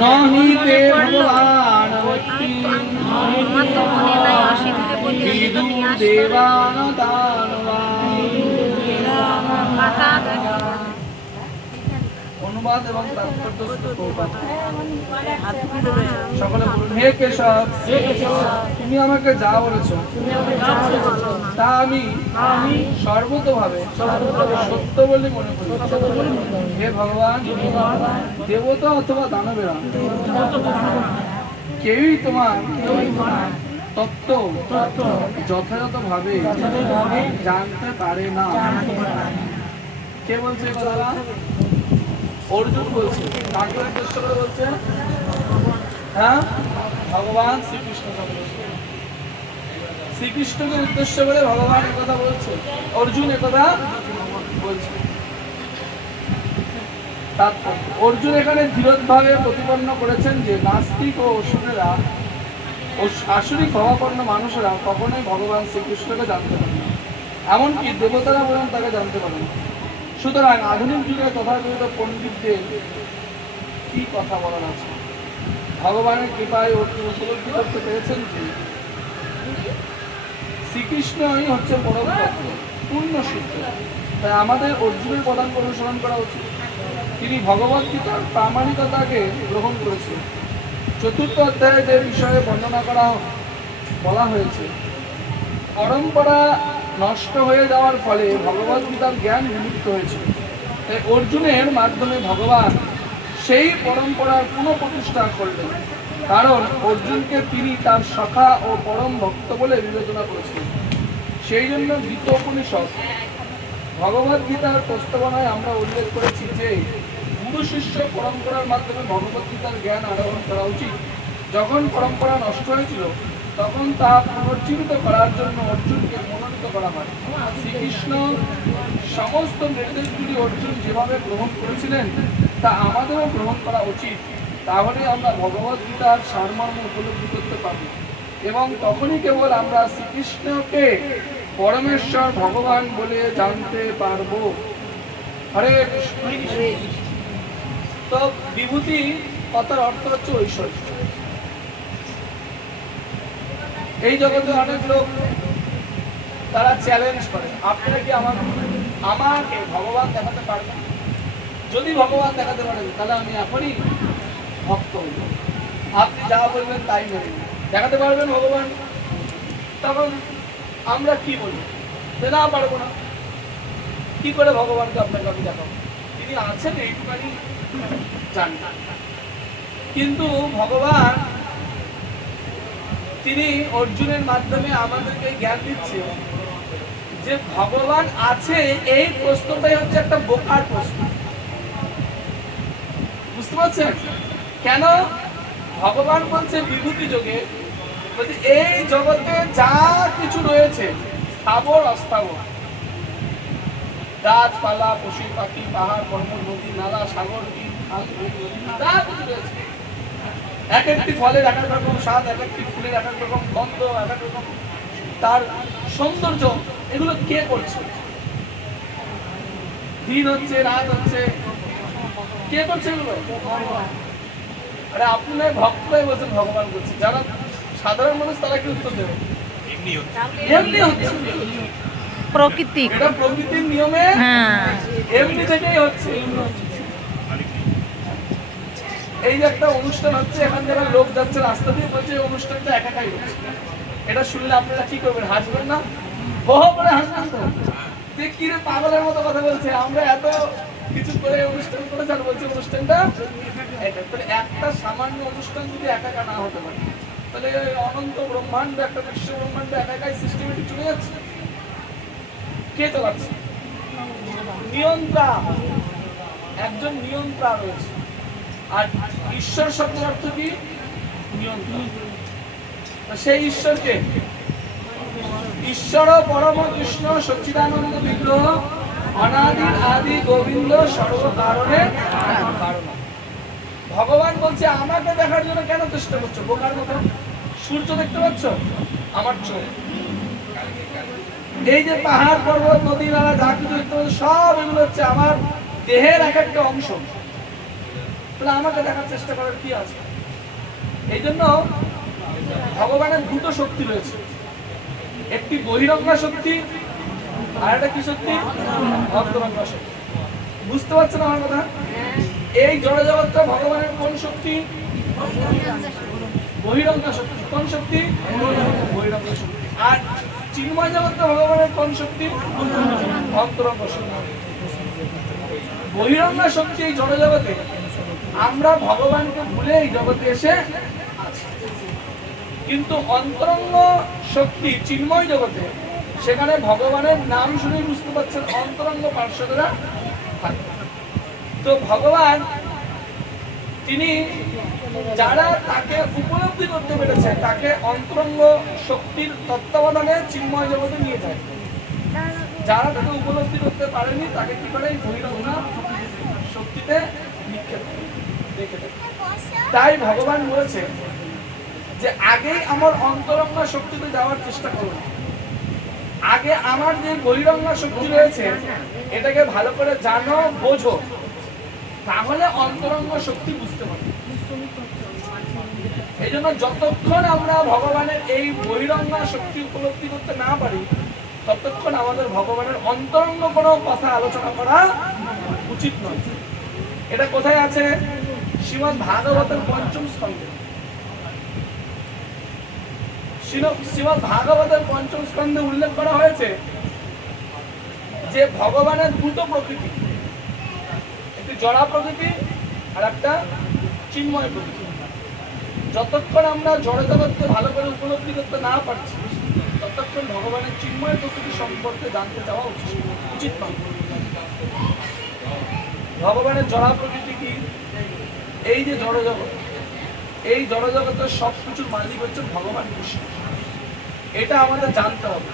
নহি তে ভগবান বিদু দেবান অনুবাদ এবং সকলে বলুন, হে কেশব, তুমি আমাকে যা বলেছ তা আমি সর্বতভাবে সত্য বলে মনে করি। হে ভগবান, দেবতা অথবা দানবেরা কেউই তোমার তত্ত্ব যথাযথভাবে জানতে পারে না। কে বলছে কথাটা? অর্জুন বলছে। কাকে উদ্দেশ্য করে বলছে? হ্যাঁ, ভগবান শ্রীকৃষ্ণকে বলছে। শ্রীকৃষ্ণকে উদ্দেশ্য করে ভগবান একথা বলছে, অর্জুন একথা বলছে। অর্জুন এখানে দৃঢ়ভাবে প্রতিপন্ন করেছেন যে নাস্তিক ও অসুরেরা ও আসরিক ভাবাপন্ন মানুষেরা কখনোই ভগবান শ্রীকৃষ্ণকে জানতে পারে না, এমনকি দেবতারা বরং তাকে জানতে পারে না। সুতরাং আধুনিক যুগে তথাকথিত পণ্ডিতদের কি কথা বলার আছে? ভগবানের কৃপায় অর্জুন উপলব্ধি করতে পেরেছেন যে শ্রীকৃষ্ণই হচ্ছে পরম তত্ত্ব, পূর্ণ সূত্র। তাই আমাদের অর্জুনের পদাঙ্ক অনুসরণ করা উচিত। তিনি ভগবদ্গীতার প্রামাণিকতাকে গ্রহণ করেছেন। চতুর্থ অধ্যায়ে যে বিষয়ে বর্ণনা বলা হয়েছে, পরম্পরা নষ্ট হয়ে যাওয়ার ফলে ভগবদ্গীতার জ্ঞান বিলুপ্ত হয়েছে। তাই অর্জুনের মাধ্যমে ভগবান সেই পরম্পরার পুনঃপ্রতিষ্ঠা করলেন, কারণ অর্জুনকে তিনি তার সখা ও পরম ভক্ত বলে বিবেচনা করেছিলেন। সেই জন্য গীতা উপনিষদ ভগবদ্গীতার প্রস্তাবনায় আমরা উল্লেখ করেছি যে গুরু শিষ্য পরম্পরার মাধ্যমে ভগবদ্গীতার জ্ঞান আরোহণ করা উচিত। যখন পরম্পরা নষ্ট হয়েছিল তখন তা পুনর্জীবিত করার জন্য অর্জুনকে মনোনীত করা হয়। শ্রীকৃষ্ণ সমস্ত নির্দেশগুলি অর্জুন যেভাবে গ্রহণ করেছিলেন তা আমাদেরও গ্রহণ করা উচিত। তাহলে আমরা ভগবদ্গীতার সারমর্ম উপলব্ধি করতে পারব এবং তখনই কেবল আমরা শ্রীকৃষ্ণকে পরমেশ্বর ভগবান বলে জানতে পারব। হরে কৃষ্ণ। তো বিভূতি কথার অর্থ হচ্ছে ঐশ্বর্য। এই জগতে অনেক লোক তারা চ্যালেঞ্জ করে, আপনারা কি আমাকে ভগবান দেখাতে পারবেন? যদি ভগবান দেখাতে পারেন তাহলে আমি এখনই ভক্ত হইব, আপনি যা বলবেন তাই নেবেন। দেখাতে পারবেন ভগবান? তখন আমরা কি বলি যে না, পারবো না। কি করে ভগবানকে আপনাকে আমি দেখাবো? তিনি আছেন এইটুখানি জানি। কিন্তু ভগবান তিনি অর্জুনের মাধ্যমে আমাদেরকে জ্ঞান দিচ্ছে যে ভগবান আছে। এই প্রশ্নটাই হচ্ছে একটা বোকার প্রশ্ন, বুঝতে পারছেন? কেন ভগবান বলছে বিভূতি যোগে, বলছে এই জগতে যা কিছু রয়েছে স্থাবর অস্থাবর, গাছপালা, পশু পাখি, পাহাড় পর্বত, নদী নালা, সাগর, যা কিছু রয়েছে, এক একটি ফলের এক এক রকম স্বাদ, এক একটি ফুলের এক এক রকম গন্ধ, এক এক রকম তার সৌন্দর্য, এগুলো কে করছে? দিন হচ্ছে, রাত হচ্ছে, কে করছে এগুলো? আরে আপনার ভক্ত হয়ে বলছেন ভগবান করছে। যারা সাধারণ মানুষ তারা কি উত্তর দেবে? এমনি হচ্ছে, প্রকৃতি, এটা প্রকৃতির নিয়মে এমনি থেকেই হচ্ছে। এই যে একটা অনুষ্ঠান হচ্ছে, এখান থেকে লোক যাচ্ছে রাস্তা দিয়ে, বলছে এই অনুষ্ঠানটা একাই হচ্ছে। এটা শুনলে আপনারা কি করবেন? হাসবেন না? বহু করে হাসবেন তো, যে কি রে পাগলের মতো কথা বলছে, আমরা এত কিছু করে অনুষ্ঠান করে যার বলছে অনুষ্ঠানটা এটা। তাহলে একটা সামান্য অনুষ্ঠান যদি একা না হতে পারে, তাহলে অনন্ত ব্রহ্মাণ্ড, একটা বিশ্ব ব্রহ্মাণ্ড একাই সিস্টেমেটিক চলে যাচ্ছে। কে চালাচ্ছে? নিয়ন্ত্রা, একজন নিয়ন্ত্রা রয়েছে। আর ঈশ্বর শব্দের অর্থ কি? নিয়ন্ত্রণ। সেই ঈশ্বরকে ঈশ্বর পরম কৃষ্ণ সচ্চিদানন্দ বিগ্রহ অনাদি আদি গোবিন্দ সর্ব কারণে কারণ। ভগবান বলছে আমাকে দেখার জন্য কেন চেষ্টা করছো বোকার মতো? সূর্য দেখতে পাচ্ছ? আমার চোখ। এই যে পাহাড় পর্বত নদী নালা যা কিছু দেখতে পাচ্ছ সব এগুলো হচ্ছে আমার দেহের এক একটা অংশ, তাহলে আমাকে দেখার চেষ্টা করার কি আছে? এই জন্য ভগবানের দুটো শক্তি রয়েছে, একটি বহিরঙ্গা শক্তি আর একটা কি শক্তি? অন্তরঙ্গা শক্তি। বুঝতে পারছেন আমার কথা? এই জড়জগৎটা ভগবানের কোন শক্তি? বহিরঙ্গা শক্তি। কোন শক্তি? বহিরঙ্গা শক্তি। আর চিন্ময় জগৎটা ভগবানের কোন শক্তি? অন্তরঙ্গা শক্তি। বহিরঙ্গা শক্তি এই জড়জগতে, আমরা ভগবানকে ভুলে এই জগতে এসে আছি। কিন্তু অন্তরঙ্গ শক্তি চিন্ময় জগতে, সেখানে ভগবানের নাম শুনে বুঝতে পারছেন অন্তরঙ্গ পার্শ্বদরা থাকে। তো ভগবান তিনি যারা তাকে উপলব্ধি করতে পেরেছে, তাকে অন্তরঙ্গ শক্তির তত্ত্বাবধানে চিন্ময় জগতে নিয়ে যায়। যারা তাকে উপলব্ধি করতে পারেনি, তাকে কি করে? বহিরঙ্গা শক্তিতে নিক্ষেপ রেখে দেয়। তাই ভগবান বলেছে যে আগেই আমার অন্তরঙ্গা শক্তিতে যাওয়ার চেষ্টা করো, আগে আমার যে বহিরঙ্গা শক্তি রয়েছে এটাকে ভালো করে জানো, বোঝো, তাহলে অন্তরঙ্গ শক্তি বুঝতে পারবে। এই জন্য যতক্ষণ আমরা ভগবানের এই বহিরঙ্গা শক্তি উপলব্ধি করতে না পারি, ততক্ষণ আমাদের ভগবানের অন্তরঙ্গ কোনো কথা আলোচনা করা উচিত নয়। এটা কোথায় আছে? শ্রীমদ্ ভাগবতের পঞ্চম স্কন্ধে। শ্রীমদ্ ভাগবতের পঞ্চম স্কন্ধে উল্লেখ করা হয়েছে যে ভগবানের দুটো প্রকৃতি, একটি জড়া প্রকৃতি আর একটা চিন্ময় প্রকৃতি। যতক্ষণ আমরা জড় জগৎকে ভালো করে উপলব্ধি করতে না পারছি, ততক্ষণ ভগবানের চিন্ময় প্রকৃতি সম্পর্কে জানতে চাওয়া উচিত নয়। ভগবানের জড়া প্রকৃতি কি? এই যে জড় জগৎ, এই জড় জগতের সবকিছুর মালিক হচ্ছে ভগবান কৃষ্ণ। এটা আমাদের জানতে হবে।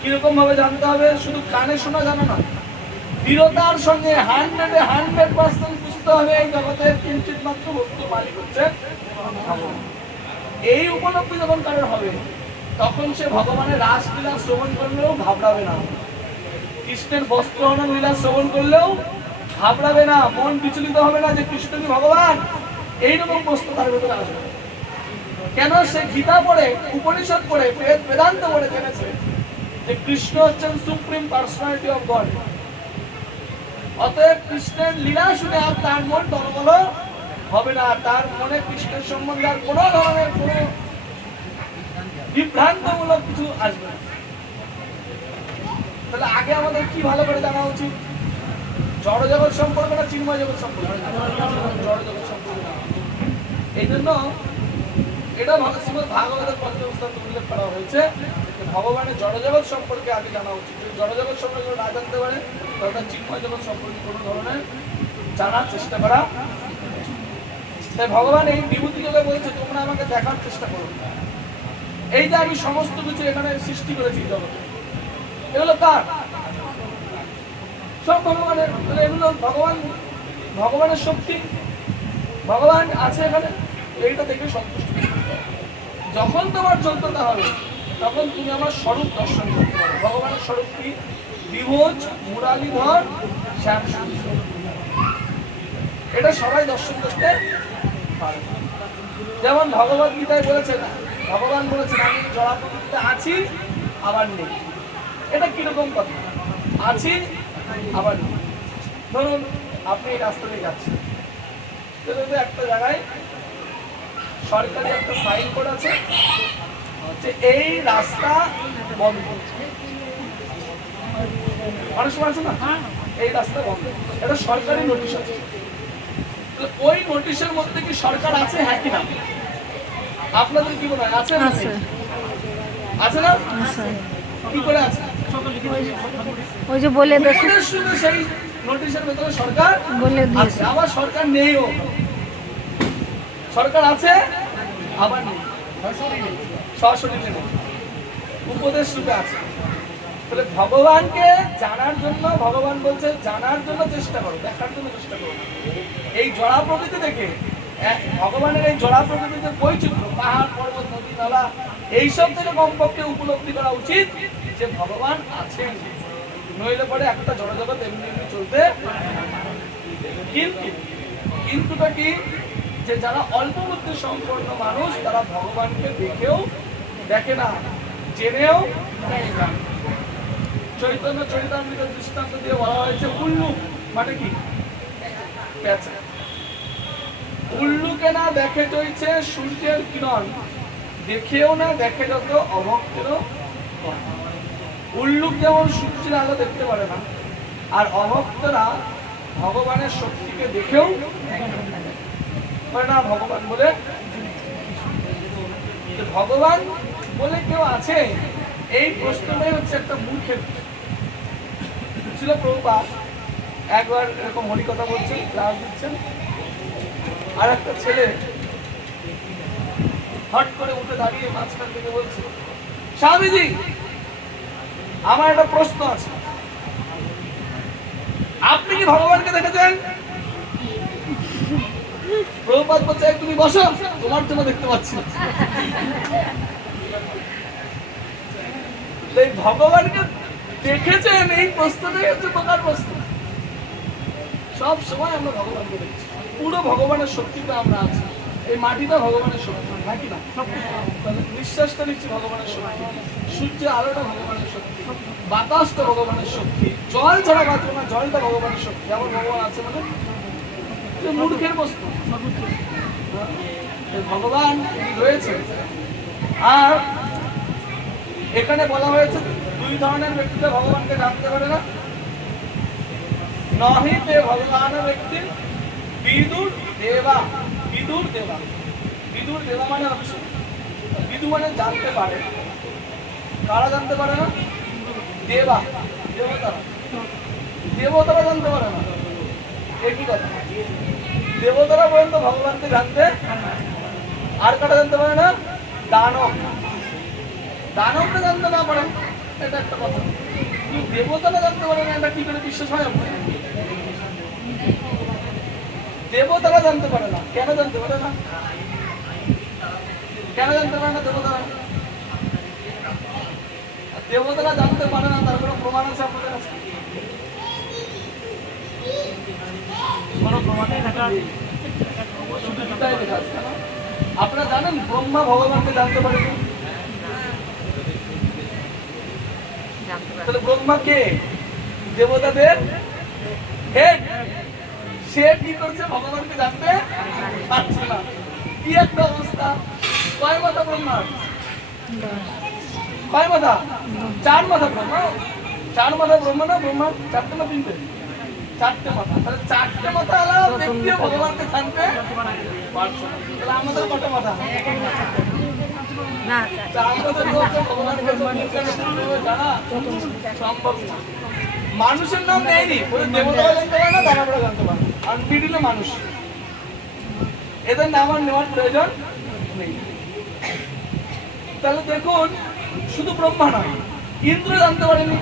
কিরকম ভাবে জানতে হবে? শুধু কানে শোনা জানো না, দৃঢ়তার সঙ্গে 100% বুঝতে হবে এই জগতের কিঞ্চিত মাত্র বস্তুর মালিক হচ্ছে ভগবান। এই উপলব্ধি যখন কারোর হবে, তখন সে ভগবানের রাসলীলা শ্রবণ করলেও ঘাবড়াবে না, কৃষ্ণের বস্ত্রহরণ লীলা শ্রবণ করলেও ঘাবড়াবে না, মন বিচলিত হবে না যে কৃষ্ণ কি ভগবান। এইরকম বস্তু তার ভেতরে আসবে। কেন? সে গীতা পড়ে, উপনিষদ পড়ে, বেদান্ত পড়ে জেনেছে যে কৃষ্ণ হচ্ছেন সুপ্রিম পার্সোনালিটি অফ গড। অতএব কৃষ্ণের লীলা শুনে আর তার মন টলমল হবে না, তার মনে কৃষ্ণের সম্বন্ধে আর কোনো ধরনের কোনো বিভ্রান্তমূলক কিছু আসবে না। তাহলে আগে আমাদের কি ভালো করে জানা উচিত? জড় জগৎ সম্পর্কে না চিন্ময় জগৎ সম্পর্কে? জড় জগৎ সম্পর্কে। এই জন্য এটা শ্রীমদ্ ভাগবতের পঞ্চম স্কন্ধে উল্লেখ করা হয়েছে যে ভগবানের জড় জগৎ সম্পর্কে আগে জানা উচিত। যদি জড় জগৎ সম্পর্কে না জানতে পারে, তাহলে চিন্ময় জগৎ সম্পর্কে কোনো ধরনের জানার চেষ্টা করা। তাই ভগবান এই বিভূতি যোগে বলছে তোমরা আমাকে দেখার চেষ্টা করো। এই যে আমি সমস্ত কিছু এখানে সৃষ্টি করেছি জগতে, এগুলো কার? সব ভগবানের। এগুলো ভগবানের শক্তি, ভগবান আছে এখানে, এইটা দেখে সন্তুষ্ট। যখন তোমার যোগ্যতা হবে, তখন তুমি আমার স্বরূপ দর্শন করতে পারো। ভগবানের স্বরূপ কি? বিভোজ, মুরালীধর, শ্যাম সুন্দর। এটা সবাই দর্শন করতে পারে। যেমন ভগবত গীতায় বলেছেন, ভগবান বলেছেন আমি জড়া প্রকৃতিতে আছি আবার নেই। এটা কিরকম কথা? আছি আবার নেই। ধরুন আপনি এই রাস্তা দিয়ে যাচ্ছেন, একটা জায়গায় সরকারি একটা সাইন বোর্ড আছে যে এই রাস্তা বন্ধ। অনেক সময় আছে না, এই রাস্তা বন্ধ, এটা সরকারি নোটিশ আছে। ওই নোটিশের মধ্যে কি সরকার আছে? হ্যাঁ কি না? আপনাদের কি মনে হয় আছে? আছে না? কি করে আছে? ওই যে বলে সেই নোটিশের ভেতরে সরকার বলে দিয়েছে। আবার সরকার নেইও, সরকার আছে আবার নেই, সরাসরি নেই, উপদেশ রূপে আছে। তাহলে ভগবানকে জানার জন্য ভগবান বলছে জানার জন্য চেষ্টা করো, দেখার জন্য চেষ্টা করো। এই জড়া প্রকৃতি দেখে ভগবানের এই জড়া প্রকৃতিতে বৈচিত্র্য, পাহাড় পর্বত নদী নালা, এইসব থেকে কমপক্ষে উপলব্ধি করা উচিত যে ভগবান আছেন। নইলে পরে একটা জড়জগৎ এমনি এমনি চলতে কিন্তু কিন্তুটা কি, যে যারা অল্প বুদ্ধি সম্পন্ন মানুষ তারা ভগবানকে দেখেও দেখে না, জেনেও দেখে না। চৈতন্য চরিতামৃত দৃষ্টান্ত দিয়ে বলা হয়েছে উল্লুক মানে কি, পেঁচা। উল্লুকে না দেখে চলছে সূর্যের কিরণ, দেখেও না দেখে যত অভক্তেরও কম। উল্লুক যেমন সূর্যের আলো দেখতে পারে না, আর অভক্তরা ভগবানের শক্তিকে দেখেও পারে না ভগবান বলে। ভগবান বলে কেউ আছে, এই প্রশ্নটাই হচ্ছে একটা মূর্খের ছিল। প্রভুপাদ একবার এরকম হরিকথা বলছেন, ক্লাস দিচ্ছেন, আর একটা ছেলে হট করে উঠে দাঁড়িয়ে মাঝখান থেকে বলছে, স্বামীজি আমার একটা প্রশ্ন আছে, আপনি কি ভগবানকে দেখেছেন? প্রভুপাদ বলছে, তুমি বসো, তোমার জন্য দেখতে পাচ্ছি না। এই ভগবানকে দেখেছেন, এই প্রশ্নটাই হচ্ছে প্রকার প্রশ্ন। সব সময় আমরা ভগবানকে দেখছি, পুরো ভগবানের শক্তিটা আমরা আছি। এই মাটিটা ভগবানের শক্তি, নাকি না? নিঃশ্বাসটা নিচ্ছি ভগবানের শক্তি, সূর্যের আলোটা ভগবানের শক্তি, বাতাসটা ভগবানের শক্তি, জল ছাড়া বাঁচবো না, জলটা ভগবানের শক্তি। আমার ভগবান আছে মানে মূর্খের বস্তু, ভগবান রয়েছে। আর এখানে বলা হয়েছে দুই ধরনের ব্যক্তিরা ভগবানকে জানতে পারে না। নহিতে ভগবান ব্যক্তি বিদুর দেবা। বিদুর দেবা, বিদুর দেবা মানে হচ্ছে, বিদু মানে জানতে পারে। কারা জানতে পারে না? দেবা, দেবতারা। দেবতারা জানতে পারে না, একই কথা। দেবতারা পর্যন্ত ভগবানকে জানতে, আর কারা জানতে পারে না? দানব। দানবকে জানতে না পারে, এটা একটা কথা। কিন্তু দেবতারা জানতে পারে না, এটা কি করে বিশ্বাস হয় আপনার? দেবতারা জানতে পারে না, কেন জানতে পারে না? কেন জানতে পারে না দেবতারা? দেবতারা জানতে পারে না, তার কোনো প্রমাণ আছে আপনাদের কাছে? কোনো প্রমাণই থাকা, শুধু এটাই লেখা আছে। আপনারা জানেন ব্রহ্মা ভগবানকে জানতে পারে? তাহলে ব্রহ্মা কে? দেবতাদের হেড। সে কি করছে? ভগবানকে জানতে পারছে না। কি একটা অবস্থা! কয় মাথা ব্রহ্মার? কয় মাথা? 4 মাথা ব্রহ্মা। 4 মাথা ব্রহ্মা না? ব্রহ্মার 4টে না 3টে? 4টে মাথা। তাহলে 4টে মাথা আলাদা ব্যক্তিও ভগবানকে জানতে পারছে না। তাহলে আমাদের কটা মাথা? না, আমাদের ভগবানকে জানা সম্ভব না। মানুষের নাম নেয়নি, দেবতারা জানতে পারে না, দানবরা জানতে পারে না। আর মিডিলে মানুষ, এদের নাম আর নেওয়ার প্রয়োজন নেই। তাহলে দেখুন, শুধু ব্রহ্মা নয়, ইন্দ্র জানতে পারেনি,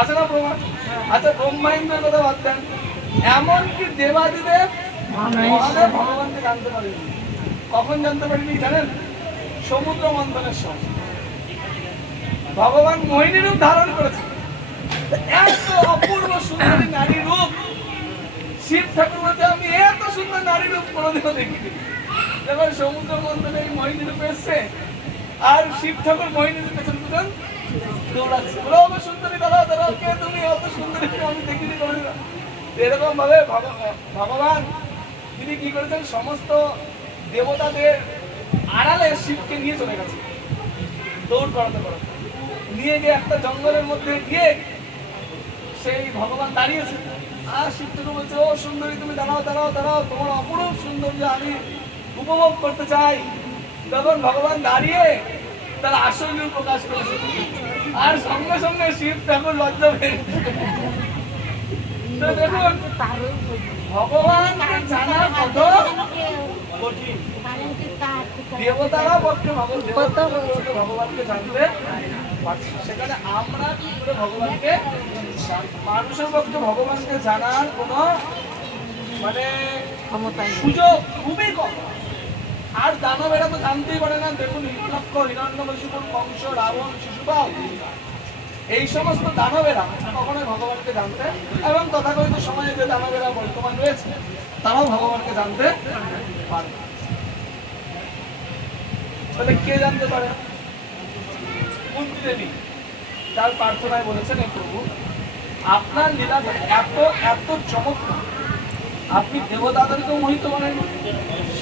আছে না প্রমাণ? আচ্ছা, ব্রহ্মা ইন্দ্রের কথা বাদ দেন, এমনকি দেবাদিদেব মহাদেব ভগবানকে জানতে পারেনি। কখন জানতে পারেনি জানেন? সমুদ্র মন্থনের সময় ভগবান মোহিনী রূপ ধারণ করেছে। এত অপূর্ব সুন্দরী নারী রূপ, শিব ঠাকুর বলছে আমি এত সুন্দর নারী রূপ কোনোদিনও দেখিনি। এবার সমুদ্র মন্থনে এই মোহিনী রূপ এসছে, আর শিব ঠাকুর মোহিনী রূপে পেছন দৌড়াচ্ছে, বলো সুন্দরী দাঁড়াও দাঁড়াও, কে তুমি? অত সুন্দরী আমি দেখিনি কোনোদিন। এরকম ভাবে ভগবান তিনি কি করেছেন? সমস্ত দেবতাদের আড়ালে শিবকে নিয়ে চলে গেছে, দৌড় করাতে করাতে নিয়ে গিয়ে একটা জঙ্গলের মধ্যে গিয়ে সেই ভগবান দাঁড়িয়েছে। আর শিব ঠাকুর বলছে, ও সুন্দরী তুমি দাঁড়াও দাঁড়াও দাঁড়াও, তোমার অপরূপ সৌন্দর্য আমি উপভোগ করতে চাই। তখন ভগবান দাঁড়িয়ে তার আসল রূপ প্রকাশ করেছে, আর সঙ্গে সঙ্গে শিব ঠাকুর লজ্জা পেয়ে। দেখুন, ভগবান জানা কত কঠিন। দেবতারা পক্ষে ভগবানকে জানতে পারছে, সেখানে আমরা কি করে ভগবানকে? মানুষের পক্ষে ভগবানকে জানার কোনো মানে সুযোগ খুবই কম। আর দানবেরা তো জানতেই পারে না। দেখুন, হিরণ্যকশিপু, কংস, রাবণ, শিশুপাল, এই সমস্ত দানবেরা কখনোই ভগবানকে জানতে, এবং তথাকথিত সময়ে যে দানবেরা বর্তমান রয়েছে তারাও ভগবানকে জানতে পারে। তাহলে কে জানতে পারে? কুন্তি দেবী তার প্রার্থনায় বলেছেন, এই প্রভু আপনার লীলা এত এত চমৎকার, আপনি দেবতাদেরকেও মোহিত করেন,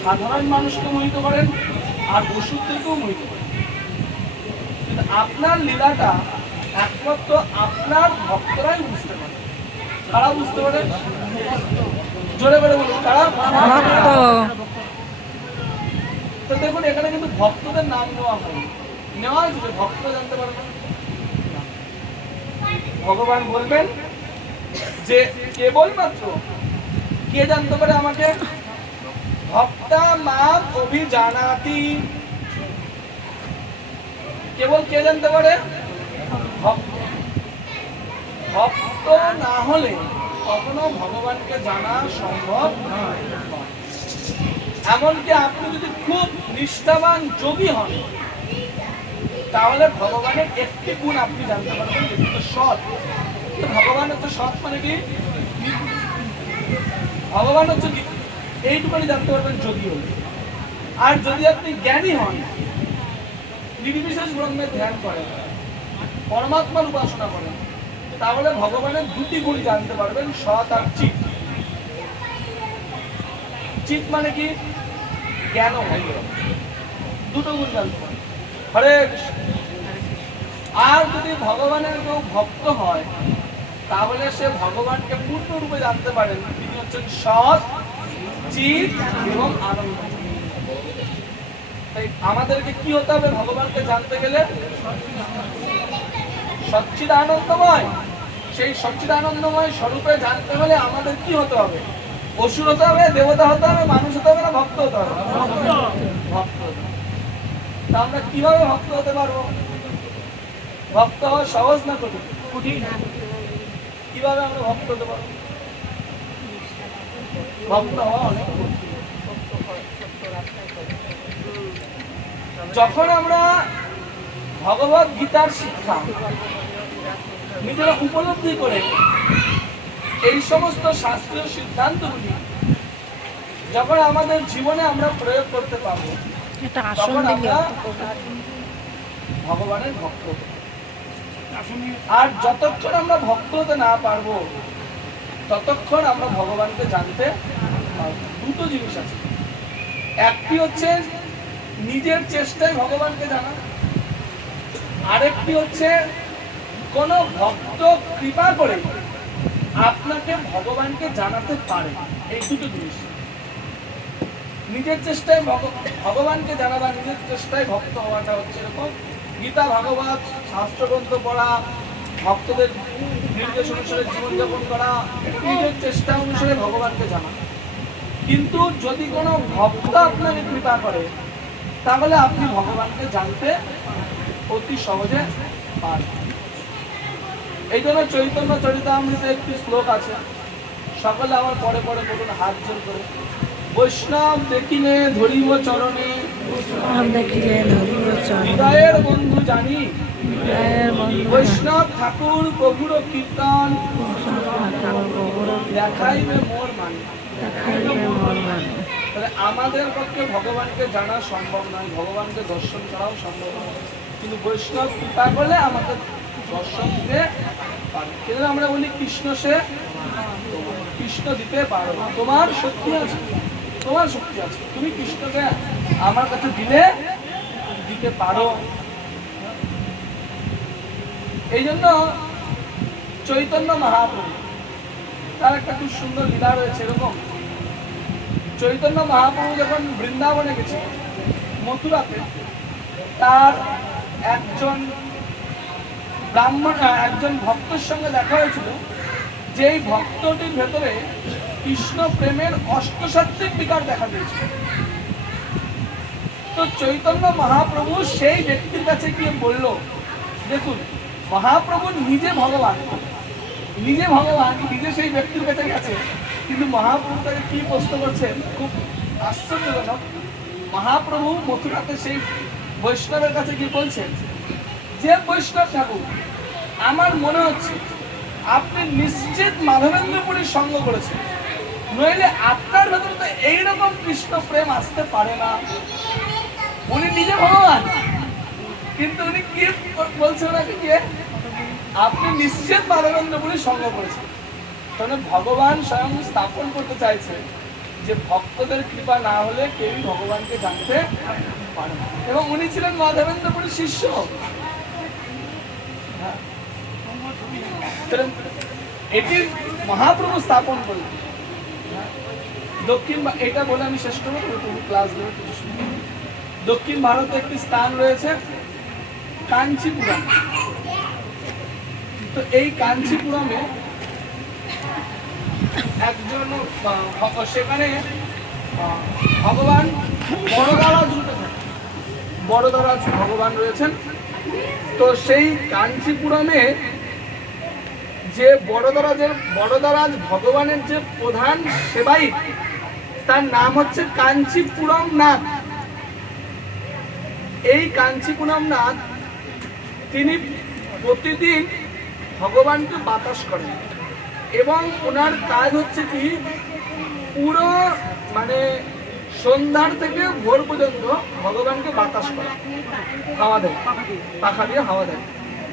সাধারণ মানুষকে মোহিত করেন, আর অসুরদেরকেও মোহিত করেন। কিন্তু আপনার লীলাটা একমাত্র আপনার ভক্তরাই বুঝতে পারে। কারা বুঝতে পারে? জোরে বলে বলুন, কারা? তো দেখুন এখানে কিন্তু ভক্তদের নাম নেওয়া হয়নি, নেওয়া হয়েছে যে ভক্ত জানতে পারবে। ভগবান বলবেন যে কেবলমাত্র কে জানতে পারে আমাকে? ভক্তা মাম অভিজানাতি। কেবল কে জানতে পারে? ভক্ত। ভক্ত না হলে কখনো ভগবানকে জানা সম্ভব নয়। এমনকি আপনি যদি খুব নিষ্ঠাবান যোগী হন, তাহলে ভগবানের একটি গুণ আপনি জানতে পারবেন, যেটি হলো সৎ। ভগবান হচ্ছে সৎ, মানে কি? ভগবান হচ্ছে এইটুকুনি জানতে পারবেন যোগী হলে। আর যদি আপনি জ্ঞানী হন, নির্বিশেষ ব্রহ্মের ধ্যান করেন, পরমাত্মার উপাসনা করেন, তাহলে ভগবানের দুটি গুণ জানতে পারবেন, সৎ আর চিৎ। চিৎ মানে কি? জ্ঞান ও ভয়, দুটো গুণ জানতে পারবেন। হরে কৃষ্ণ। আর যদি ভগবানের কেউ ভক্ত হয়, তাহলে সে ভগবানকে পূর্ণরূপে জানতে পারেন। তিনি হচ্ছেন সৎ, চিৎ এবং আনন্দ। তাই আমাদেরকে কি হতে হবে ভগবানকে জানতে গেলে? সচ্চিদ আনন্দময়। সেই সচ্চিদ আনন্দময় স্বরূপে জানতে হলে আমাদের কি হতে হবে? অসুর হতে হবে, দেবতা হতে হবে, মানুষ হতে হবে, না ভক্ত হতে হবে? ভক্ত হতে হবে। তা আমরা কিভাবে ভক্ত হতে পারবো? ভক্ত হওয়া সহজ না কঠিন? কিভাবে আমরা ভক্ত হতে পারবো? ভক্ত হওয়া অনেক কঠিন। যখন আমরা ভগবত গীতার শিক্ষা নিজেরা উপলব্ধি করে এই সমস্ত শাস্ত্রীয় সিদ্ধান্তগুলি যখন আমাদের জীবনে আমরা প্রয়োগ করতে পারবো, তখন আমরা ভগবানের ভক্ত হতে পারবো। আর যতক্ষণ আমরা ভক্ত হতে না পারবো, ততক্ষণ আমরা ভগবানকে জানতে পারবো। দুটো জিনিস আছে, একটি হচ্ছে নিজের চেষ্টায় ভগবানকে জানা, আরেকটি হচ্ছে কোন ভক্ত কৃপা করে আপনাকে ভগবানকে জানাতে পারে। এই দুটো জিনিস, নিজের চেষ্টায় ভগবানকে জানা বা নিজের চেষ্টায় ভক্ত হওয়াটা হচ্ছে এরকম গীতা ভাগবত শাস্ত্রগ্রন্থ পড়া, ভক্তদের নির্দেশ অনুসারে জীবনযাপন করা, নিজের চেষ্টা অনুসারে ভগবানকে জানা। কিন্তু যদি কোনো ভক্ত আপনাকে কৃপা করে, তাহলে আপনি ভগবানকে জানতে অতি সহজে পারবেন। এই জন্য চৈতন্য চরিতামৃতে একটি শ্লোক আছে, সকলে আমার পরে পরে বলুন হাত জোর করে। বৈষ্ণব দেখিলে ধরিব চরণে, হৃদয়ের বন্ধু জানি, বৈষ্ণব ঠাকুর প্রভুর কীর্তন, দেখাইবে মোর মানে। তাহলে আমাদের পক্ষে ভগবানকে জানা সম্ভব নয়, ভগবানকে দর্শন করাও সম্ভব নয়, কিন্তু বৈষ্ণব কৃপা করলে আমাদের দর্শন দিতে পারে। কিন্তু আমরা বলি কৃষ্ণ সে, কৃষ্ণ দিতে পারো, তোমার শক্তি আছে, তোমার শক্তি আছে, তুমি কৃষ্ণকে আমার কাছে দিলে দিতে পারো। এই জন্য চৈতন্য মহাপ্রভু তার একটা খুব সুন্দর লীলা রয়েছে। এরকম চৈতন্য মহাপ্রভু যখন বৃন্দাবনে গেছে, মথুরাতে, তার একজন ব্রাহ্মণ, একজন ভক্তের সঙ্গে দেখা হয়েছিল, যেই ভক্তটির ভেতরে কৃষ্ণ প্রেমের অষ্টসাত্ত্বিক বিকার দেখা দিয়েছিল। তো চৈতন্য মহাপ্রভু সেই ব্যক্তির কাছে গিয়ে বলল, দেখুন মহাপ্রভু নিজে ভগবান, নিজে সেই ব্যক্তির কাছে গেছে, কিন্তু মহাপ্রভু তাকে কি প্রশ্ন করছেন খুব আশ্চর্যজনক। মহাপ্রভু মথুরাতে সেই বৈষ্ণবের কাছে গিয়ে বলছেন, যে বৈষ্ণব ঠাকুর আমার মনে হচ্ছে আপনি নিশ্চিত মাধবেন্দ্রপুরীর সঙ্গ করেছেন, নইলে আপনার ভেতরে তো এইরকম কৃষ্ণ প্রেম আসতে পারে না। উনি নিজে ভগবান, কিন্তু উনি কি বলছেন ওনাকে, কি আপনি নিশ্চিত মাধবেন্দ্রপুরীর সঙ্গ করেছেন। তাহলে ভগবান স্বয়ং স্থাপন করতে চাইছে যে ভক্তদের কৃপা না হলে কেউই ভগবানকে জানতে পারে না। এবং উনি ছিলেন মাধবেন্দ্রপুরীর শিষ্য। হ্যাঁ। এটি মহাপ্রভু স্থাপন করলেন। এটা বলে আমি শেষ করবো, তুমি ক্লাস দেবে। দক্ষিণ ভারতে একটি স্থান রয়েছে কাঞ্চিপুরম। তো এই কাঞ্চিপুরমে একজন সেখানে ভগবান বড়দারাজ রূপে থাকেন। বড়দারাজ ভগবান রয়েছেন। তো সেই কাঞ্চিপুরমে যে বড়দারাজ ভগবানের যে প্রধান সেবাই, তার নাম হচ্ছে কাঞ্চিপুরম নাথ। এই কাঞ্চিপুরম নাথ তিনি প্রতিদিন ভগবানকে বাতাস করেন এবং ওনার কাজ হচ্ছে কি পুরো মানে সন্ধ্যার থেকে ভোর পর্যন্ত ভগবানকে বাতাস করা, হাওয়া দেয়, পাখা দিয়ে হাওয়া দেয়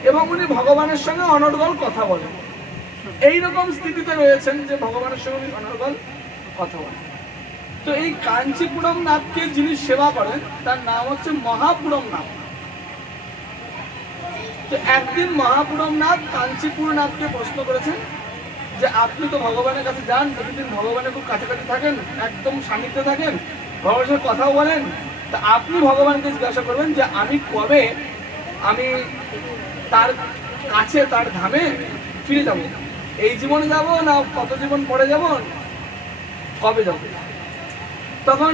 এবং উনি ভগবানের সঙ্গে অনর্গল কথা বলেন। এইরকম স্থিতিতে রয়েছেন যে ভগবানের সঙ্গে উনি অনর্গল কথা বলেন। তো এই কাঞ্চিপুরম নাথকে যিনি সেবা করেন তার নাম হচ্ছে মহাপুরম নাথ। তো একদিন মহাপুরম নাথ কাঞ্চিপুর নাথকে প্রশ্ন করেছেন যে আপনি তো ভগবানের কাছে যান, প্রতিদিন ভগবানের খুব কাছাকাছি থাকেন, একদম সান্নিধ্যে থাকেন, ভগবানের সাথে কথাও বলেন, তা আপনি ভগবানকে জিজ্ঞাসা করবেন যে আমি কবে আমি তার কাছে, তার ধামে ফিরে যাব, এই জীবনে যাব না কত জীবন পরে যাব, কবে যাব। তখন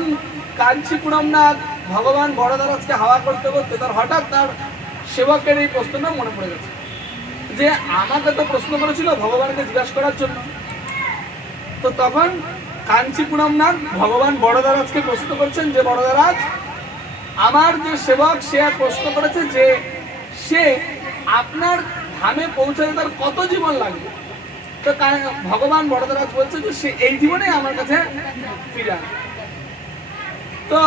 কাঞ্চিপুরম নাথ ভগবান বড়দারাজকে হাওয়া করতে করতে তার হঠাৎ তার সেবকের এই প্রশ্নটা মনে পড়ে গেছে যে আমাকে তো প্রশ্ন করেছিল ভগবানকে জিজ্ঞাসা করার জন্য। তো তখন কাঞ্চিপুরম নাথ ভগবান বড়দারাজকে প্রশ্ন করছেন যে বড়দারাজ, আমার যে সেবক সে প্রশ্ন করেছে যে সে আপনার ধামে পৌঁছাতে তার কত জীবন লাগবে। তো ভগবান বড়দারাজ বলছে যে সে এই জীবনে আমার কাছে ফিরে আসবে। তো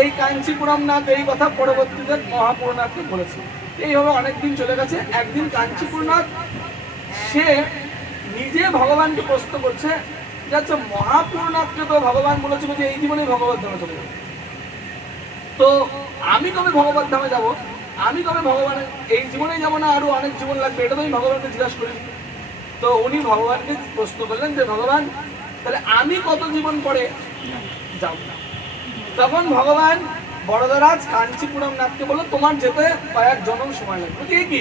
এই কাঞ্চিপুরম নাথ এই কথা পরবর্তীতে মহাপুরনাথকে বলেছে। এইভাবে অনেকদিন চলে গেছে। একদিন কাঞ্চিপুরনাথ সে নিজে ভগবানকে প্রশ্ন করছে যে আচ্ছা মহাপুরনাথকে তো ভগবান বলেছিল যে এই জীবনে ভগবত ধামে চলে যাবে, তো আমি কবে ভগবত ধামে যাব, আমি কবে ভগবানের এই জীবনেই যাবো না আরো অনেক জীবন লাগবে, এটা তো আমি ভগবানকে জিজ্ঞাসা করি। তো উনি ভগবানকে প্রশ্ন করলেন যে ভগবান তাহলে আমি কত জীবন পরে যাব। তখন ভগবান বড়দারাজ কাঞ্চিপুরম নাথকে বললো তোমার যেতে কয়েক জন্ম সময় লাগবে। কি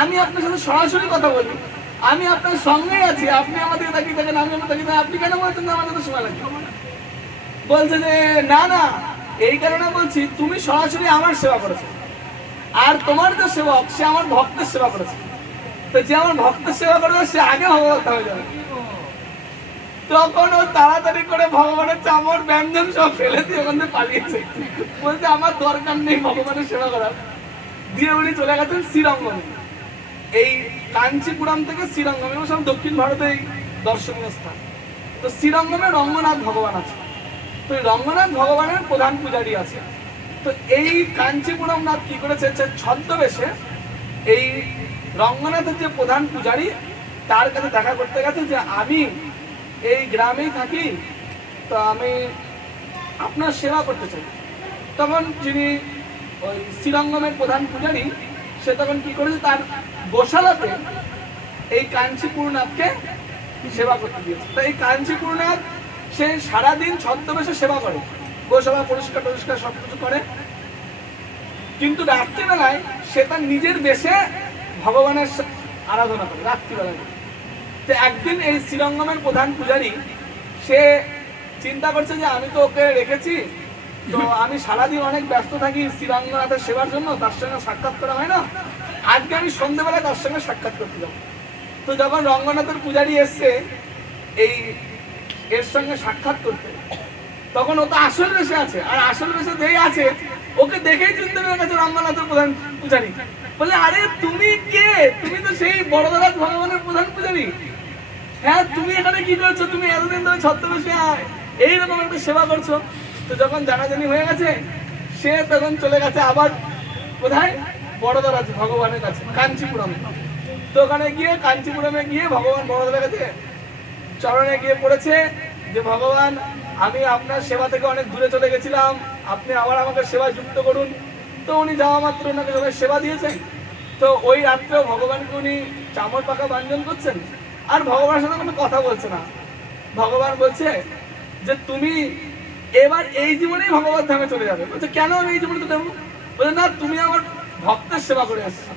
আমি আপনার সাথে সরাসরি কথা বলি, আমি আপনার সঙ্গেই আছি, আপনি আমাদের তাকিয়ে থাকেন, আমি আমার তাকিয়ে থাকি, আপনি কেন বলছেন আমার যেতে সময় লাগবে। বলছে যে না না, এই কারণে বলছি তুমি সরাসরি আমার সেবা করেছো, আর তোমার যে সেবক সে আমার ভক্তের সেবা করেছে, তো যে আমার ভক্তের সেবা করবে সে আগে ভগবত হয়ে যাবে। তখন ও তাড়াতাড়ি করে ভগবানের চামড় ব্যঞ্জন সব ফেলে দিয়ে ওখান থেকে পালিয়েছে, বলছে আমার দরকার নেই ভগবানের সেবা করার। দিয়ে উনি চলে গেছেন শ্রীরঙ্গমে। এই কাঞ্চিপুরম থেকে শ্রীরঙ্গম এবং সব দক্ষিণ ভারতে এই দর্শনীয় স্থান। তো শ্রীরঙ্গমে রঙ্গনাথ ভগবান আছে। তো এই রঙ্গনাথ ভগবানের প্রধান পূজারী আছে। তো এই কাঞ্চিপুরম নাথ কি করেছে, ছদ্মবেশে এই রঙ্গনাথের যে প্রধান পূজারী তার কাছে দেখা করতে গেছে যে আমি এই গ্রামেই থাকি, তো আমি আপনার সেবা করতে চাই। তখন যিনি ওই শ্রীরঙ্গমের প্রধান পূজারী সে তখন কি করেছে, তার গোশালাতে এই কাঞ্চিপুরনাথকে সেবা করতে দিয়েছে। তো এই কাঞ্চিপুরনাথ সে সারাদিন ছদ্মবেশে সেবা করে, গোশালা পরিষ্কার টরিষ্কার সবকিছু করে, কিন্তু রাত্রিবেলায় সে তার নিজের বেশে ভগবানের আরাধনা করে রাত্রিবেলায়। তো একদিন এই শ্রীরঙ্গমের প্রধান পূজারী সে চিন্তা করছে যে আমি তো ওকে রেখেছি, তো আমি সারাদিন অনেক ব্যস্ত থাকি শ্রীরঙ্গনাথের সেবার জন্য, তার সঙ্গে সাক্ষাৎ করা হয় না, আজকে আমি সন্ধ্যেবেলায় তার সঙ্গে সাক্ষাৎ করতে যাবো। তো যখন রঙ্গনাথের পূজারী এসছে এই এর সঙ্গে সাক্ষাৎ করতে, তখন ও তো আসল বেশে আছে, আর আসল বেশে যেই আছে ওকে দেখেই চিনতে পেরে গেছে রঙ্গনাথের প্রধান পূজারী। বলে আরে তুমি কে? তুমি তো সেই বড়দারাজ ভগবানের প্রধান পূজারী। হ্যাঁ তুমি এখানে কি করছো? তুমি এতদিন ধরে ছদ্মবেশে এইরকম একটা সেবা করছো। তো যখন জানাজানি হয়ে গেছে, সে তখন চলে গেছে আবার কোথায়? বড়দারাজ ভগবানের কাছে, কাঞ্চিপুরমে। তো ওখানে গিয়ে কাঞ্চিপুরমে গিয়ে ভগবান বড়দার কাছে চরণে গিয়ে পড়েছে যে ভগবান, আমি আপনার সেবা থেকে অনেক দূরে চলে গেছিলাম, আপনি আবার আমাকে সেবায় যুক্ত করুন। তো উনি যাওয়া মাত্র ওনাকে সবাই সেবা দিয়েছেন। তো ওই রাত্রেও ভগবানকে উনি চামড় পাকা ব্যঞ্জন করছেন, আর ভগবানের সাথে কোনো কথা বলছে না। ভগবান বলছে যে তুমি এবার এই জীবনেই ভগবত ধামে চলে যাবে। বলছে কেন আমি এই জীবনে তো যাবো? বলছে না, তুমি আমার ভক্তের সেবা করে আসছো।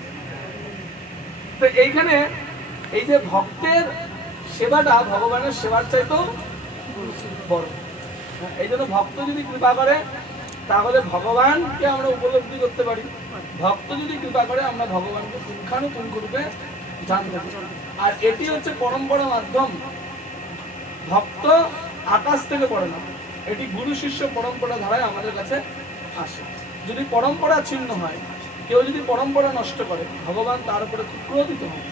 তো এইখানে এই যে ভক্তের সেবাটা ভগবানের সেবার চাইতেও বড়। এই জন্য ভক্ত যদি কৃপা করে তাহলে ভগবানকে আমরা উপলব্ধি করতে পারি। ভক্ত যদি কৃপা করে আমরা ভগবানকে পুঙ্খানুপুঙ্খ রূপে জানতে পারি। আর এটি হচ্ছে পরম্পরা মাধ্যম। ভক্ত আকাশ থেকে পড়ে না, এটি গুরু শিষ্য পরম্পরা ধারায় আমাদের কাছে আসে। যদি পরম্পরা ছিন্ন হয়, কেউ যদি পরম্পরা নষ্ট করে, ভগবান তার উপরে খুব ক্রোধিত হয়।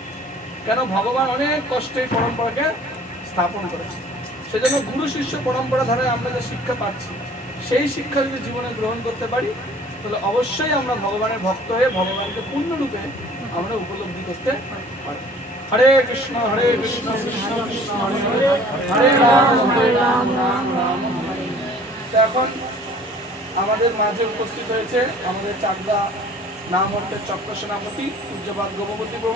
কেন? ভগবান অনেক কষ্টে এই পরম্পরাকে স্থাপন করেছে। সেজন্য গুরু শিষ্য পরম্পরা ধারায় আমরা যে শিক্ষা পাচ্ছি, সেই শিক্ষা যদি জীবনে গ্রহণ করতে পারি, তাহলে অবশ্যই আমরা ভগবানের ভক্ত হয়ে ভগবানকে পূর্ণরূপে আমরা উপলব্ধি করতে পারি। হরে কৃষ্ণ কৃষ্ণ কৃষ্ণ হরে হরে, হরে রাম রাম রাম হরে। তো এখন আমাদের মাঝে উপস্থিত হয়েছে আমাদের চাকদা নামহট্টের চক্র সেনাপতি পূজ্যপাদ গোপবতী প্রভু।